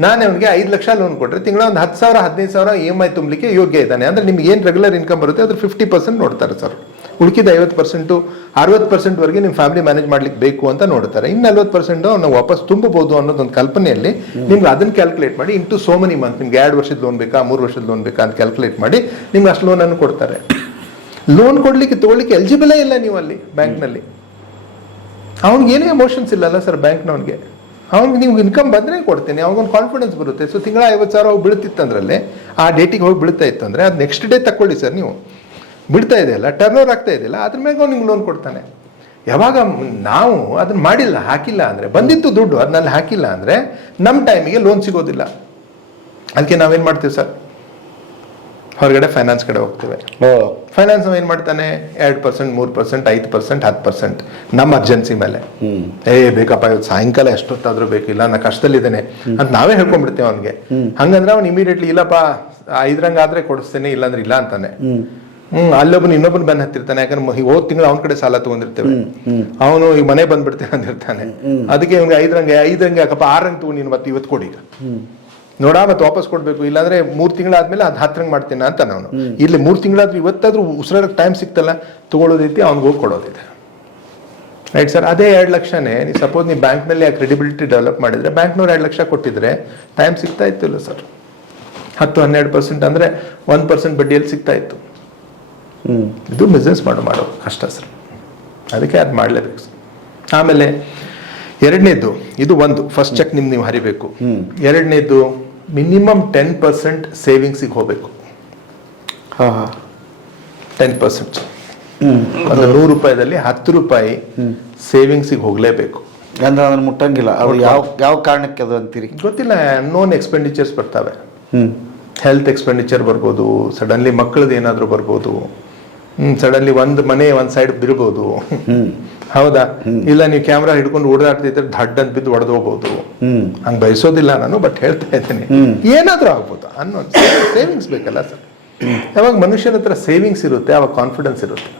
ನಾನು ಅವನಿಗೆ ಐದು ಲಕ್ಷ ಲೋನ್ ಕೊಟ್ಟರೆ ತಿಂಗಳ ಒಂದು ಹತ್ತು ಸಾವಿರ ಹದಿನೈದು ಸಾವಿರ ಇ ಎಂ ಐ ತುಂಬಲಿಕ್ಕೆ ಯೋಗ್ಯ ಇದ್ದಾನೆ. ಅಂದ್ರೆ ನಿಮ್ಗೆ ಏನು ರೆಗ್ಯುಲರ್ ಇನ್ಕಮ್ ಬರುತ್ತೆ ಅದ್ರ ಫಿಫ್ಟಿ ಪರ್ಸೆಂಟ್ ನೋಡ್ತಾರೆ ಸರ್. ಉಳಿಕಿದ ಐವತ್ತು ಪರ್ಸೆಂಟು ಅರವತ್ತು ಪರ್ಸೆಂಟ್ವರೆಗೆ ನಿಮ್ಮ ಫ್ಯಾಮಿಲಿ ಮ್ಯಾನೇಜ್ ಮಾಡ್ಲಿಕ್ಕೆ ಬೇಕು ಅಂತ ನೋಡ್ತಾರೆ. ಇನ್ನು ನಲ್ವತ್ತು ಪರ್ಸೆಂಟು ಅವ್ನ ವಾಪಸ್ ತುಂಬಬಹುದು ಅನ್ನೋದೊಂದು ಕಲ್ಪನೆಯಲ್ಲಿ ನಿಮ್ಗೆ ಅದನ್ನ ಕ್ಯಾಲ್ಕುಲೇಟ್ ಮಾಡಿ ಇಂಟು ಸೋ ಮನಿ ಮಂತ್ ನಿಮ್ಗೆ ಎರಡು ವರ್ಷದ ಲೋನ್ ಬೇಕಾ ಮೂರು ವರ್ಷದ ಲೋನ್ ಬೇಕಾ ಅಂತ ಕ್ಯಾಲ್ಕುಲೇಟ್ ಮಾಡಿ ನಿಮ್ಗೆ ಅಷ್ಟು ಲೋನನ್ನು ಕೊಡ್ತಾರೆ. ಲೋನ್ ಕೊಡ್ಲಿಕ್ಕೆ ತಗೊಳ್ಳಿಕ್ಕೆ ಎಲಿಜಿಬಲೇ ಇಲ್ಲ ನೀವು ಅಲ್ಲಿ ಬ್ಯಾಂಕ್ನಲ್ಲಿ. ಅವ್ನಿಗೆ ಏನೇ ಎಮೋಷನ್ಸ್ ಇಲ್ಲಲ್ಲ ಸರ್ ಬ್ಯಾಂಕ್ನವ್ನಿಗೆ. ಅವ್ನಿಗೆ ನೀವು ಇನ್ಕಮ್ ಬಂದರೆ ಕೊಡ್ತೀನಿ ಅವ್ನಿಗೊಂದು ಕಾನ್ಫಿಡೆನ್ಸ್ ಬರುತ್ತೆ. ಸೊ ತಿಂಗಳ ಐವತ್ತು ಸಾವಿರ ಹೋಗಿ ಬೀಳ್ತಿತ್ತಂದ್ರಲ್ಲಿ ಆ ಡೇಟಿಗೆ ಹೋಗಿ ಬೀಳ್ತಾ ಇತ್ತು ಅಂದರೆ ಅದು ನೆಕ್ಸ್ಟ್ ಡೇ ತಗೊಳ್ಳಿ ಸರ್ ನೀವು. ಬಿಡ್ತಾ ಇದೆಯಲ್ಲ ಟರ್ನ್ ಓವರ್ ಆಗ್ತಾ ಇದೆಯಲ್ಲ ಅದ್ರ ಮೇಲೆ ನಿಮ್ಗೆ ಲೋನ್ ಕೊಡ್ತಾನೆ. ಯಾವಾಗ ನಾವು ಅದನ್ನ ಮಾಡಿಲ್ಲ ಹಾಕಿಲ್ಲ ಅಂದರೆ ಬಂದಿತ್ತು ದುಡ್ಡು ಅದನ್ನಲ್ಲಿ ಹಾಕಿಲ್ಲ ಅಂದರೆ ನಮ್ಮ ಟೈಮಿಗೆ ಲೋನ್ ಸಿಗೋದಿಲ್ಲ. ಅದಕ್ಕೆ ನಾವೇನು ಮಾಡ್ತೀವಿ ಸರ್? ಹೊರಗಡೆ ಫೈನಾನ್ಸ್ ಕಡೆ ಹೋಗ್ತೇವೆ. ಓ. ಫೈನಾನ್ಸ್ ಏನು ಮಾಡ್ತಾನೆ? ಎರಡು ಪರ್ಸೆಂಟ್ ಮೂರು ಪರ್ಸೆಂಟ್ ಐದು ಪರ್ಸೆಂಟ್ ಹತ್ತು ಪರ್ಸೆಂಟ್ ನಮ್ಮ ಅರ್ಜೆನ್ಸಿ ಮೇಲೆ. ಏ ಬೇಕಪ್ಪ ಇವತ್ತು ಸಾಯಂಕಾಲ ಎಷ್ಟೊತ್ತಾದ್ರೂ ಬೇಕಿಲ್ಲ ನಾ ಕಷ್ಟದಲ್ಲಿದ್ದೇನೆ ಅಂತ ನಾವೇ ಹೇಳ್ಕೊಂಡ್ಬಿಡ್ತೇವೆ ಅವನಿಗೆ. ಹಂಗಂದ್ರೆ ಅವ್ನು ಇಮಿಡಿಯೇಟ್ಲಿ ಇಲ್ಲಪ್ಪ ಐದ್ರಂಗ ಆದ್ರೆ ಕೊಡಿಸ್ತೇನೆ ಇಲ್ಲಾಂದ್ರೆ ಇಲ್ಲ ಅಂತಾನೆ. ಹ್ಮ್. ಅಲ್ಲೊಬ್ಬನು ಇನ್ನೊಬ್ಬನ ಬೆನ್ ಹತ್ತಿರ್ತಾನೆ. ಯಾಕಂದ್ರೆ ಹೋದ ತಿಂಗಳು ಅವನ ಕಡೆ ಸಾಲ ತಗೊಂಡಿರ್ತೇವೆ. ಅವನು ಈ ಮನೆ ಬಂದ್ಬಿಡ್ತೇನೆ ಅಂದಿರ್ತಾನೆ. ಅದಕ್ಕೆ ಇವ್ನಿಗೆ ಐದ್ರಂಗೆ ಐದ್ರಂಗೆ ಯಾಕಪ್ಪ ಆರಂಗೆ ತಗೊಂಡು ನೀನು ಮತ್ತೆ ಇವತ್ತು ಕೊಡಿ ಈಗ. ನೋಡ ಮತ್ತೆ ವಾಪಸ್ ಕೊಡ್ಬೇಕು. ಇಲ್ಲಾಂದ್ರೆ ಮೂರ್ ತಿಂಗಳಾದ್ಮೇಲೆ ಅದ್ ಹತ್ರಂಗ್ ಮಾಡ್ತೇನೆ ಅಂತ ನಾನು. ಇಲ್ಲಿ ಮೂರ್ ತಿಂಗಳಾದ್ರೂ ಇವತ್ತಾದ್ರೂ ಉಸಿರಾಗ ಟೈಮ್ ಸಿಕ್ತಲ್ಲ ತಗೊಳ್ಳೋದೈತಿ ಅವ್ನಿಗೆ ಹೋಗಿ ಕೊಡೋದೈತೆ. ರೈಟ್ ಸರ್ ಅದೇ ಎರಡು ಲಕ್ಷನೇ. ನೀವು ಸಪೋಸ್ ನೀವು ಬ್ಯಾಂಕ್ನಲ್ಲಿ ಆ ಕ್ರೆಡಿಬಿಲಿಟಿ ಡೆವಲಪ್ ಮಾಡಿದ್ರೆ ಬ್ಯಾಂಕ್ನವ್ರು ಎರಡು ಲಕ್ಷ ಕೊಟ್ಟಿದ್ರೆ ಟೈಮ್ ಸಿಗ್ತಾ ಇತ್ತಿಲ್ಲ ಸರ್ ಹತ್ತು ಹನ್ನೆರಡು ಪರ್ಸೆಂಟ್ ಅಂದ್ರೆ ಒಂದ್ ಪರ್ಸೆಂಟ್ ಬಡ್ಡಿಯಲ್ಲಿ ಸಿಗ್ತಾ ಇತ್ತು. ಇದು ಬಿಸ್ನೆಸ್ ಮಾಡು ಮಾಡು. ಅಷ್ಟೇ ಸರ್ ಅದಕ್ಕೆ ಅದು ಮಾಡಲೇಬೇಕು ಸರ್ ಆಮೇಲೆ ಎರಡನೇದು ಇದು ಒಂದು. ಫಸ್ಟ್ ಚೆಕ್ ನಿಮ್ಗೆ ನೀವು ಹರಿಬೇಕು. ಎರಡನೇದು ಮಿನಿಮಮ್ ಟೆನ್ ಪರ್ಸೆಂಟ್ ಸೇವಿಂಗ್ಸಿಗೆ ಹೋಗಬೇಕು. ಟೆನ್ ಪರ್ಸೆಂಟ್ ಒಂದು ನೂರು ರೂಪಾಯಿದಲ್ಲಿ ಹತ್ತು ರೂಪಾಯಿ ಸೇವಿಂಗ್ಸಿಗೆ ಹೋಗಲೇಬೇಕು. ಅಂದ್ರೆ ಅದನ್ನು ಮುಟ್ಟಂಗಿಲ್ಲ. ಅವ್ರು ಯಾವ ಯಾವ ಕಾರಣಕ್ಕೆ ಅದು ಅಂತೀರಿ? ಗೊತ್ತಿಲ್ಲ. ನೋನ್ ಎಕ್ಸ್ಪೆಂಡಿಚರ್ಸ್ ಬರ್ತವೆ. ಹೆಲ್ತ್ ಎಕ್ಸ್ಪೆಂಡಿಚರ್ ಬರ್ಬೋದು ಸಡನ್ಲಿ ಮಕ್ಕಳದ್ದು ಏನಾದರೂ ಬರ್ಬೋದು. ಸಡನ್ಲಿ ಒಂದು ಮನೆ ಒಂದು ಸೈಡ್ ಬಿರ್ಬೋದು. ಹೌದಾ? ಇಲ್ಲ ನೀವು ಕ್ಯಾಮ್ರಾ ಹಿಡ್ಕೊಂಡು ಓಡಾಡ್ತಿದ್ರೆ ಧಡ್ ಅಂತ ಬಿದ್ದು ಒಡೆದು ಹೋಗ್ಬೋದು. ಹಂಗೆ ಬಯಸೋದಿಲ್ಲ ನಾನು ಬಟ್ ಹೇಳ್ತಾ ಇದ್ದೀನಿ. ಏನಾದರೂ ಆಗ್ಬೋದು. ಅನ್ನೋ ಸೇವಿಂಗ್ಸ್ ಬೇಕಲ್ಲ ಸರ್. ಯಾವಾಗ ಮನುಷ್ಯನ ಹತ್ರ ಸೇವಿಂಗ್ಸ್ ಇರುತ್ತೆ ಅವಾಗ ಕಾನ್ಫಿಡೆನ್ಸ್ ಇರುತ್ತೆ.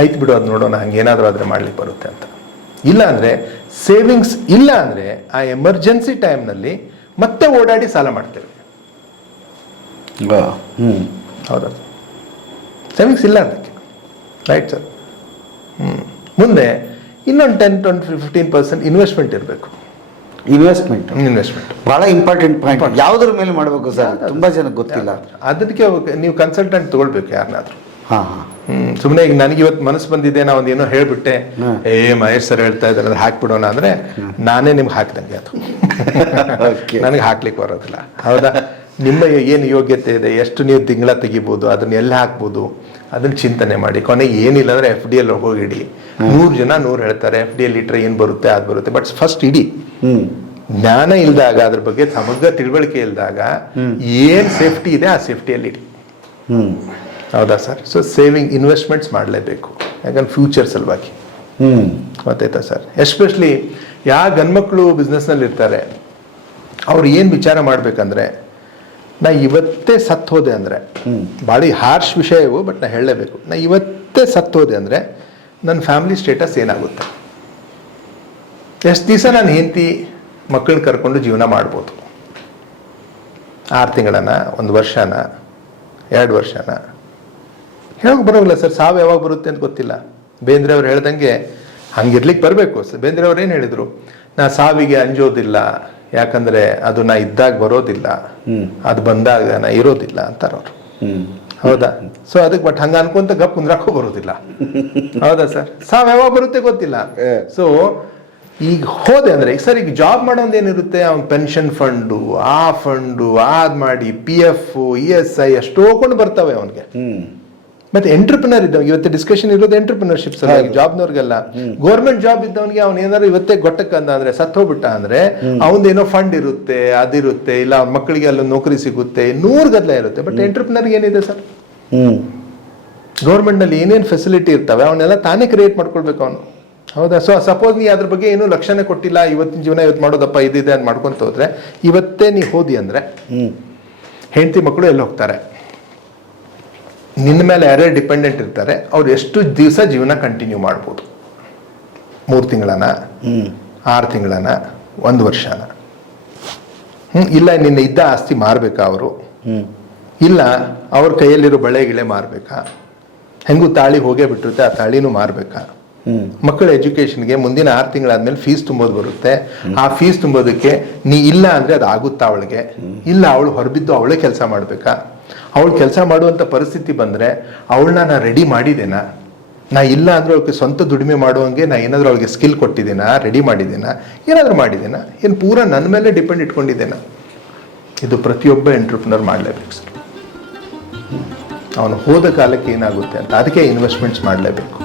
ಆಯ್ತು ಬಿಡು ಅದು ನೋಡೋಣ ಹಂಗೆ ಏನಾದರೂ ಆದರೆ ಮಾಡ್ಲಿಕ್ಕೆ ಬರುತ್ತೆ ಅಂತ. ಇಲ್ಲ ಅಂದರೆ ಸೇವಿಂಗ್ಸ್ ಇಲ್ಲ ಅಂದರೆ ಆ ಎಮರ್ಜೆನ್ಸಿ ಟೈಮ್ನಲ್ಲಿ ಮತ್ತೆ ಓಡಾಡಿ ಸಾಲ ಮಾಡ್ತೇವೆ. ಹೌದಾ? ಸೇವಿಂಗ್ಸ್ ಇಲ್ಲ ಅದಕ್ಕೆ. ರೈಟ್ ಸರ್ ಹ್ಞೂ ಮುಂದೆ ಇನ್ನೊಂದು ten twenty fifteen percent investment ಇರಬೇಕು. ಇನ್ವೆಸ್ಟ್ಮೆಂಟ್ ಇನ್ವೆಸ್ಟ್ಮೆಂಟ್ ಭಾಳ ಇಂಪಾರ್ಟೆಂಟ್ ಪಾಯಿಂಟ್ ಯಾವುದ್ರ ಮೇಲೆ ಮಾಡಬೇಕು ಸರ್ ತುಂಬಾ ಜನಕ್ಕೆ ಗೊತ್ತಿಲ್ಲ. ಅದಕ್ಕೆ ನೀವು ಕನ್ಸಲ್ಟೆಂಟ್ ತಗೊಳ್ಬೇಕು ಯಾರನ್ನಾದ್ರೂ ಹಾ ಹಾ. ಸುಮ್ಮನೆ ಈಗ ನನಗೆ ಇವತ್ತು ಮನಸ್ಸು ಬಂದಿದೆ ನಾ ಒಂದು ಏನೋ ಹೇಳ್ಬಿಟ್ಟೆ. ಏ ಮಹೇಶ್ ಸರ್ ಹೇಳ್ತಾ ಇದ್ದಾರೆ ಅದು ಹಾಕ್ಬಿಡೋಣ ಅಂದ್ರೆ ನಾನೇ ನಿಮ್ಗೆ ಹಾಕ್ದಂಗೆ ಅದು. <laughs> ನನಗೆ ಹಾಕ್ಲಿಕ್ಕೆ ಬರೋದಿಲ್ಲ. ಹೌದಾ? ನಿಮ್ಮ ಏನು ಯೋಗ್ಯತೆ ಇದೆ ಎಷ್ಟು ನೀವು ತಿಂಗಳ ತೆಗಿಬೋದು ಅದನ್ನ ಎಲ್ಲಿ ಹಾಕ್ಬೋದು ಅದನ್ನ ಚಿಂತನೆ ಮಾಡಿ. ಕೊನೆಗೆ ಏನಿಲ್ಲ ಅಂದ್ರೆ ಎಫ್ ಡಿ ಎಲ್ ಹೋಗಿಡಿ ನೂರು ಜನ ನೂರು ಹೇಳ್ತಾರೆ ಎಫ್ ಡಿ ಎಲ್ ಇಟ್ರೆ ಏನು ಬರುತ್ತೆ ಅದು ಬರುತ್ತೆ. ಬಟ್ ಫಸ್ಟ್ ಇಡಿ. ಜ್ಞಾನ ಇಲ್ದಾಗ ಅದ್ರ ಬಗ್ಗೆ ಸಮಗ್ರ ತಿಳುವಳಿಕೆ ಇಲ್ದಾಗ ಏನ್ ಸೇಫ್ಟಿ ಇದೆ ಆ ಸೇಫ್ಟಿಯಲ್ಲಿ ಇಡಿ. ಹೌದಾ ಸರ್? ಸೊ ಸೇವಿಂಗ್ ಇನ್ವೆಸ್ಟ್ಮೆಂಟ್ಸ್ ಮಾಡಲೇಬೇಕು. ಯಾಕಂದ್ರೆ ಫ್ಯೂಚರ್ ಸಲುವಾಗಿ. ಹ್ಞೂ ಗೊತ್ತಾಯ್ತಾ ಸರ್? ಎಸ್ಪೆಷಲಿ ಯಾವ ಗಂಡ್ಮಕ್ಳು ಬಿಸ್ನೆಸ್ನಲ್ಲಿ ಇರ್ತಾರೆ ಅವ್ರು ಏನು ವಿಚಾರ ಮಾಡ್ಬೇಕಂದ್ರೆ ನಾ ಇವತ್ತೇ ಸತ್ತು ಹೋದೆ ಅಂದರೆ ಭಾಳ ಹಾರ್ಶ್ ವಿಷಯವು ಬಟ್ ನಾ ಹೇಳಲೇಬೇಕು. ನಾ ಇವತ್ತೇ ಸತ್ತು ಹೋದೆ ಅಂದರೆ, ನನ್ನ ಫ್ಯಾಮಿಲಿ ಸ್ಟೇಟಸ್ ಏನಾಗುತ್ತೆ? ಎಷ್ಟು ದಿವಸ ನಾನು ಹೆಂಡತಿ ಮಕ್ಕಳನ್ನ ಕರ್ಕೊಂಡು ಜೀವನ ಮಾಡ್ಬೋದು? ಆರು ತಿಂಗಳನ ಒಂದು ವರ್ಷನ, ಎರಡು ವರ್ಷನ? ಹೇಳೋಕೆ ಬರೋಲ್ಲ ಸರ್? ಸಾವು ಯಾವಾಗ ಬರುತ್ತೆ ಅಂತ ಗೊತ್ತಿಲ್ಲ. ಬೇಂದ್ರೆ ಅವ್ರು ಹೇಳ್ದಂಗೆ ಹಂಗಿರ್ಲಿಕ್ಕೆ ಬರಬೇಕು. ಸರ್ ಬೇಂದ್ರೆ ಅವ್ರು ಏನು ಹೇಳಿದರು? ನಾ ಸಾವಿಗೆ ಅಂಜೋದಿಲ್ಲ. ಯಾಕಂದ್ರೆ ಅದು ನಾ ಇದ್ದಾಗ ಬರೋದಿಲ್ಲ. ಅದು ಬಂದಾಗ ನಾ ಇರೋದಿಲ್ಲ ಅಂತಾರೆ ಅವರು. ಹೌದಾ? ಸೊ ಅದಕ್ಕೆ ಬಟ್ ಹಂಗ ಅನ್ಕೊಂತ ಗಪ್ ಕುಂದ್ರಾಕು ಬರೋದಿಲ್ಲ. <laughs> ಹೌದಾ ಸರ್ ಸಾವ್ ಯಾವಾಗ ಬರುತ್ತೆ ಗೊತ್ತಿಲ್ಲ. ಸೊ ಈಗ ಹೋದೆ ಅಂದ್ರೆ ಸರ್ ಈಗ ಜಾಬ್ ಮಾಡೋದು ಏನಿರುತ್ತೆ? ಅವ್ನ ಪೆನ್ಷನ್ ಫಂಡು ಆ ಫಂಡು ಅದ್ ಮಾಡಿ P F E S I ಅಷ್ಟು ಕೊಂಡು ಬರ್ತವೆ ಅವನಿಗೆ. ಮತ್ತೆ ಎಂಟರ್ಪ್ರಿನರ್ ಇದ್ದವ್ ಇವತ್ತೆ ಡಿಸ್ಕಷನ್ ಇರೋದು ಎಂಟರ್ಪ್ರಿನರ್ಶಿಪ್ ಜಾಬ್ ಜಾಬ್ನವ್ರಿಗೆಲ್ಲ ಗೌರ್ಮೆಂಟ್ ಜಾಬ್ ಇದ್ದವನಿಗೆ ಅವ್ನ ಏನಾದ್ರು ಇವತ್ತೇ ಗೊಟ್ಟಕ್ಕಂದ ಅಂದ್ರೆ ಸತ್ ಹೋಗ್ಬಿಟ್ಟ ಅಂದ್ರೆ ಅವನದೇನೋ ಫಂಡ್ ಇರುತ್ತೆ ಅದಿರುತ್ತೆ ಇಲ್ಲ ಅವ್ನ ಮಕ್ಕಳಿಗೆ ಅಲ್ಲಿ ನೌಕರಿ ಸಿಗುತ್ತೆ ನೂರ್ ಗದ್ಲ ಇರುತ್ತೆ. ಬಟ್ ಎಂಟರ್ಪ್ರಿನರ್ಗೆ ಏನಿದೆ ಸರ್? ಹ್ಮ್. ಗೌರ್ಮೆಂಟ್ನಲ್ಲಿ ಏನೇನು ಫೆಸಿಲಿಟಿ ಇರ್ತವೆ ಅವನ್ನೆಲ್ಲ ತಾನೇ ಕ್ರಿಯೇಟ್ ಮಾಡ್ಕೊಳ್ಬೇಕು ಅವನು. ಹೌದಾ? ಸೊ ಸಪೋಸ್ ನೀ ಅದ್ರ ಬಗ್ಗೆ ಏನೂ ಲಕ್ಷಣ ಕೊಟ್ಟಿಲ್ಲ ಇವತ್ತಿನ ಜೀವನ ಇವತ್ತು ಮಾಡೋದಪ್ಪ ಇದಿದೆ ಅಂತ ಮಾಡ್ಕೊಂತ ಹೋದ್ರೆ ಇವತ್ತೇ ನೀ ಹೋದಿ ಅಂದ್ರೆ ಹೆಂಡತಿ ಮಕ್ಕಳು ಎಲ್ಲಿ ಹೋಗ್ತಾರೆ? ನಿನ್ನ ಮೇಲೆ ಯಾರೇ ಡಿಪೆಂಡೆಂಟ್ ಇರ್ತಾರೆ ಅವ್ರು ಎಷ್ಟು ದಿವಸ ಜೀವನ ಕಂಟಿನ್ಯೂ ಮಾಡ್ಬೋದು. ಮೂರು ತಿಂಗಳನ ಆರು ತಿಂಗಳನ ಒಂದು ವರ್ಷನ. ಹ್ಞೂ ಇಲ್ಲ ನಿನ್ನ ಇದ್ದ ಆಸ್ತಿ ಮಾರಬೇಕಾ ಅವರು? ಇಲ್ಲ ಅವ್ರ ಕೈಯಲ್ಲಿರೋ ಬಳೆ ಗಿಳೆ ಮಾರಬೇಕಾ? ಹೆಂಗೂ ತಾಳಿ ಹೋಗೇ ಬಿಟ್ಟಿರುತ್ತೆ ಆ ತಾಳಿನೂ ಮಾರಬೇಕಾ? ಮಕ್ಕಳ ಎಜುಕೇಶನ್ಗೆ ಮುಂದಿನ ಆರು ತಿಂಗಳಾದ್ಮೇಲೆ ಫೀಸ್ ತುಂಬೋದು ಬರುತ್ತೆ. ಆ ಫೀಸ್ ತುಂಬೋದಕ್ಕೆ ನೀ ಇಲ್ಲ ಅಂದ್ರೆ ಅದು ಆಗುತ್ತಾ ಅವಳಿಗೆ ಇಲ್ಲ ಅವಳು ಹೊರಬಿದ್ದು ಅವಳೇ ಕೆಲಸ ಮಾಡ್ಬೇಕಾ? ಅವಳು ಕೆಲಸ ಮಾಡುವಂಥ ಪರಿಸ್ಥಿತಿ ಬಂದರೆ ಅವಳನ್ನ ನಾನು ರೆಡಿ ಮಾಡಿದ್ದೇನಾ ನಾ ಇಲ್ಲ ಅಂದ್ರೆ ಅವಳಿಗೆ ಸ್ವಂತ ದುಡಿಮೆ ಮಾಡುವಂಗೆ ನಾ ಏನಾದ್ರೂ ಅವಳಿಗೆ ಸ್ಕಿಲ್ ಕೊಟ್ಟಿದ್ದೀನಾ ರೆಡಿ ಮಾಡಿದ್ದೀನಾ ಏನಾದರೂ ಮಾಡಿದ್ದೀನಾ ಏನು ಪೂರ ನನ್ನ ಮೇಲೆ ಡಿಪೆಂಡ್ ಇಟ್ಕೊಂಡಿದ್ದೇನಾ ಇದು ಪ್ರತಿಯೊಬ್ಬ ಎಂಟ್ರಪ್ರನರ್ ಮಾಡಲೇಬೇಕು ಸರ್. ಅವನು ಹೋದ ಕಾಲಕ್ಕೆ ಏನಾಗುತ್ತೆ ಅಂತ, ಅದಕ್ಕೆ ಇನ್ವೆಸ್ಟ್ಮೆಂಟ್ಸ್ ಮಾಡಲೇಬೇಕು.